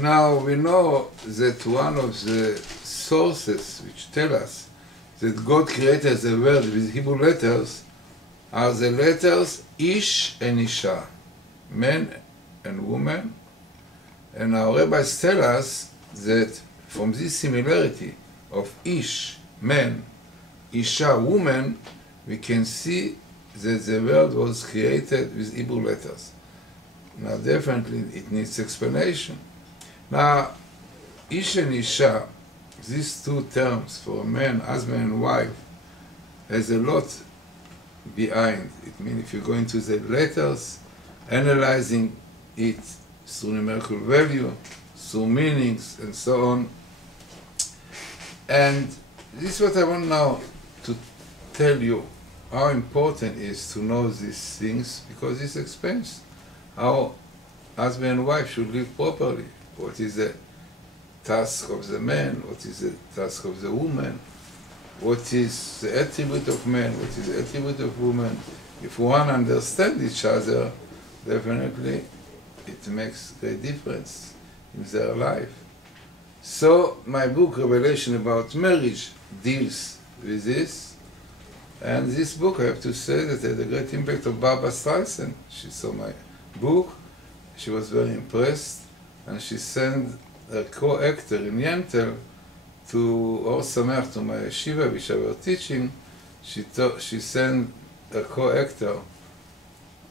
Now we know that one of the sources which tell us that God created the world with Hebrew letters are the letters Ish and Isha, man and woman. And our rabbis tell us that from this similarity of Ish, man, Isha, woman, we can see that the world was created with Hebrew letters. Now definitely it needs explanation. Now, Ish and Isha, these two terms for a man, husband and wife, has a lot behind. It means if you go into the letters, analyzing it through numerical value, through meanings, and so on. And this is what I want now to tell you, how important it is to know these things, because this explains how husband and wife should live properly. What is the task of the man? What is the task of the woman? What is the attribute of man? What is the attribute of woman? If one understands each other, definitely it makes a difference in their life. So my book, Revelation about Marriage, deals with this. And this book, I have to say, that had a great impact on Barbara Streisand. She saw my book, she was very impressed, and she sent a co-actor in Yentel to Or Sameach, to my yeshiva, which I was teaching. She sent a co-actor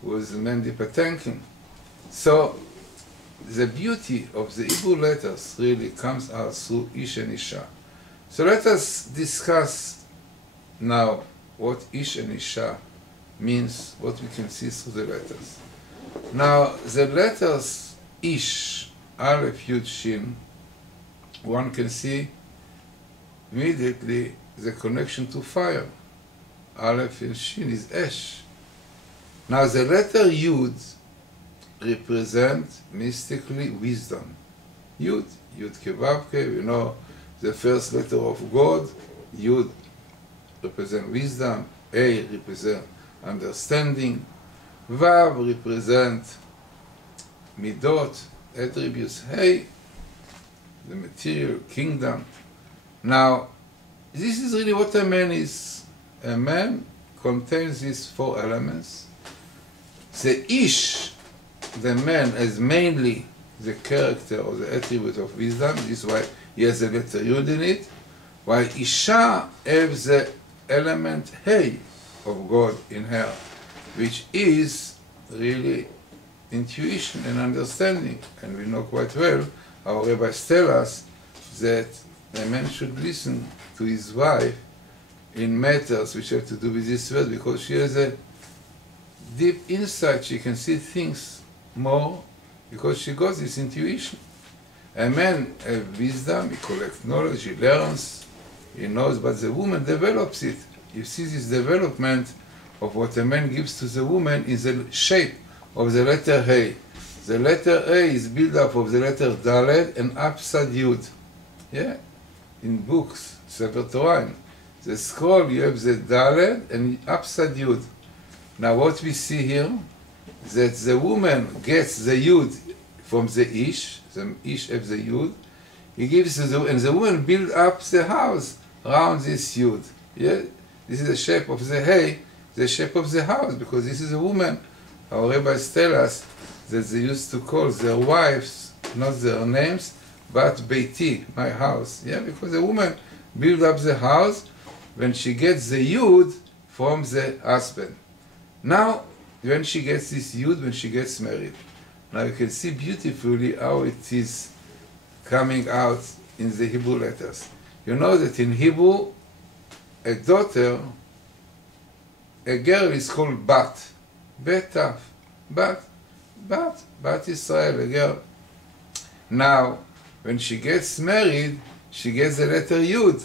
who was Mandy Patinkin. So the beauty of the Hebrew letters really comes out through Ish and Isha. So let us discuss now what Ish and Isha means, what we can see through the letters. Now, the letters Ish, Aleph, Yud, Shin, one can see immediately the connection to fire. Aleph and Shin is Esh. Now, the letter Yud represents mystically wisdom. Yud, Yud Kevavke, we know the first letter of God. Yud represents wisdom, A represents understanding, Vav represents midot, attributes, Hey, the material kingdom. Now, this is really what a man is. A man contains these four elements. The Ish, the man, has mainly the character or the attribute of wisdom. This is why he has the letter Yud in it. While Isha has the element Hey of God in her, which is really intuition and understanding. And we know quite well, our rabbis tell us that a man should listen to his wife in matters which have to do with this world, because she has a deep insight. She can see things more because she got this intuition. A man has wisdom, he collects knowledge, he learns, he knows, but the woman develops it. You see this development of what a man gives to the woman in the shape of the letter Hey. The letter A is built up of the letter Daled and Apsad Yud. Yeah? In books, Sefer Torah, the scroll, you have the Daled and Apsad Yud. Now what we see here, that the woman gets the Yud from the Ish has the Yud, he gives to the, and the woman builds up the house around this Yud. Yeah? This is the shape of the Hey, the shape of the house, because this is a woman. Our rabbis tell us that they used to call their wives, not their names, but Beiti, my house. Yeah, because the woman builds up the house when she gets the Yud from the husband. Now, when she gets this Yud, when she gets married, now you can see beautifully how it is coming out in the Hebrew letters. You know that in Hebrew, a daughter, a girl is called Bat. Betaf. Bat Israel, a girl. Now, when she gets married, she gets the letter Yud.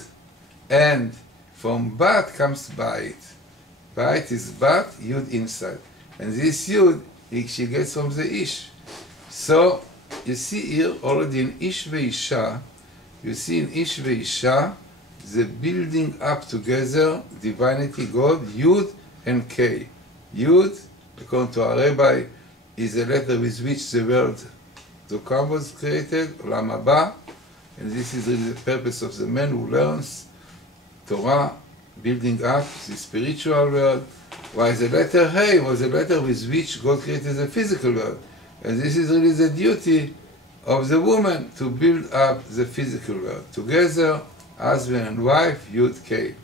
And from Bat comes Bait. Bait is Bat, Yud inside. And this Yud, she gets from the Ish. So, you see here already in Ish ve'Isha, you see in Ish ve'Isha, the building up together, divinity, God, Yud and K. Yud, according to our rabbi, is a letter with which the world the Kam was created, Olam Haba, and this is really the purpose of the man who learns Torah, building up the spiritual world, while the letter Hey was the letter with which God created the physical world. And this is really the duty of the woman, to build up the physical world. Together, husband and wife, Yud K.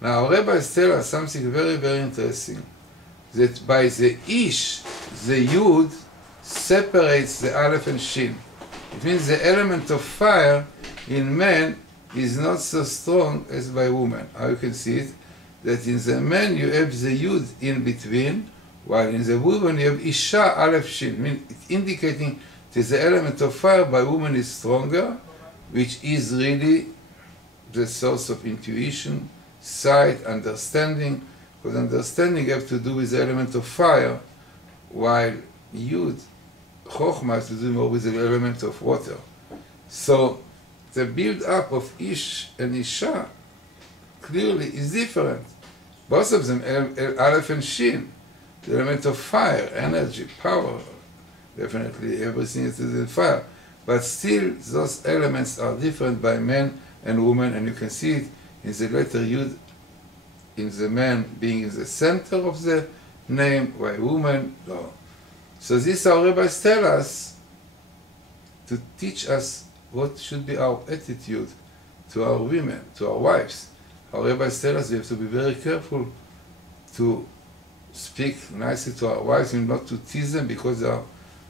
Now, rabbis tell us something very, very interesting. That by the Ish, the Yud separates the Aleph and Shin. It means the element of fire in man is not so strong as by woman. How you can see it? That in the man you have the Yud in between, while in the woman you have Isha Aleph Shin, meaning indicating that the element of fire by woman is stronger, which is really the source of intuition, sight, understanding, because understanding has to do with the element of fire, while Yud, Chokhmah, has to do more with the element of water. So the build-up of Ish and Isha clearly is different. Both of them, Aleph and Shin, the element of fire, energy, power, definitely everything is in fire. But still, those elements are different by man and woman, and you can see it in the letter Yud, in the man being in the center of the name, while woman, no. So this our rabbis tell us to teach us what should be our attitude to our women, to our wives. Our rabbis tell us we have to be very careful to speak nicely to our wives and not to tease them because the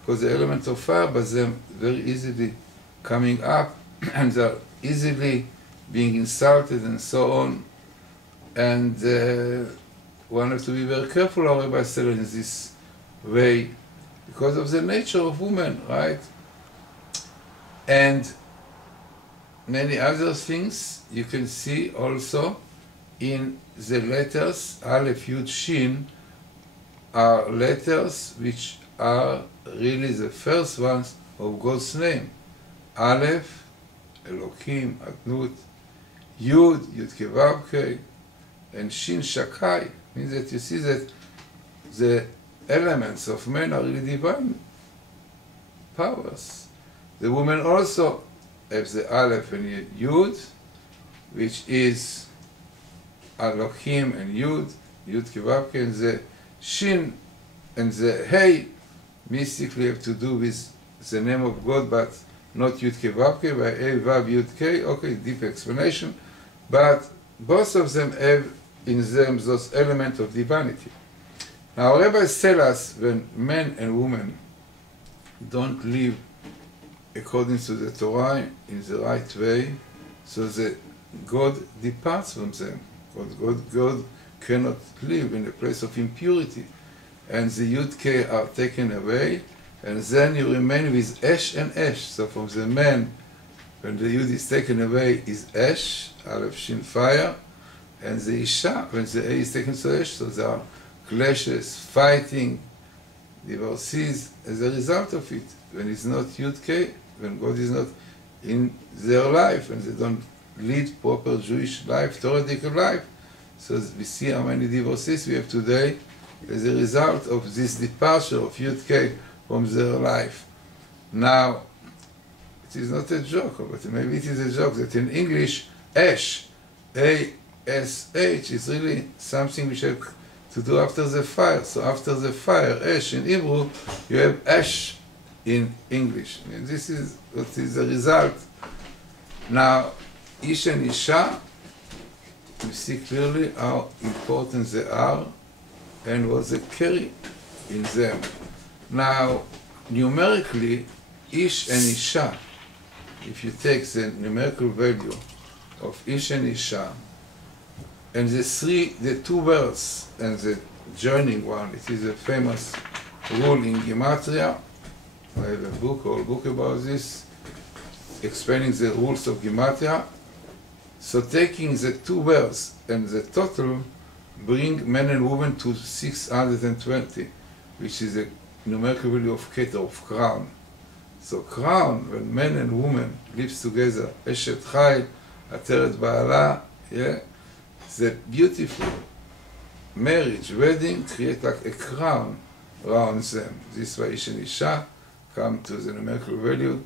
element of fire, but them very easily coming up and they're easily being insulted and so on. And one has to be very careful, our rabbis tell us, in this way because of the nature of women, right? And many other things you can see also in the letters. Aleph, Yud, Shin are letters which are really the first ones of God's name. Aleph, Elohim, Adnut, Yud, Yud Kevavke, and Shin Shakai, means that you see that the elements of men are really divine powers. The woman also has the Aleph and Yud, which is Elohim and Yud, Yud Kevavke, and the Shin and the Hey mystically have to do with the name of God, but not Yud Kevavke, by A, Vav, Yud, K. Okay, deep explanation, but both of them have in them those elements of divinity. Now, rabbis tell us when men and women don't live according to the Torah in the right way, so that God departs from them. God cannot live in a place of impurity, and the Yud K are taken away, and then you remain with Esh and Esh. So from the man, when the Yud is taken away, is Esh, Aleph, Shin, fire, and the Isha, when the A is taken to Esh, so there are clashes, fighting, divorces, as a result of it. When it's not Yud K, when God is not in their life, and they don't lead proper Jewish life, theoretical life, so we see how many divorces we have today as a result of this departure of Yud K from their life. Now, it is not a joke, but maybe it is a joke that in English, Ash, A-S-H, is really something which have to do after the fire. So after the fire, Ash in Hebrew, you have Ash in English. And this is what is the result. Now, Ish and Isha, you see clearly how important they are and what they carry in them. Now, numerically, Ish and Isha, if you take the numerical value of Ish and Isha, and the two words and the joining one, it is a famous rule in Gematria. I have a whole book about this, explaining the rules of Gematria. So taking the two words and the total bring men and women to 620, which is a numerical value of Keter, of crown. So crown, when men and women live together, Eshet Chayil, Ateret Ba'ala, yeah, the beautiful marriage, wedding, create like a crown around them. This way Ish and Isha come to the numerical value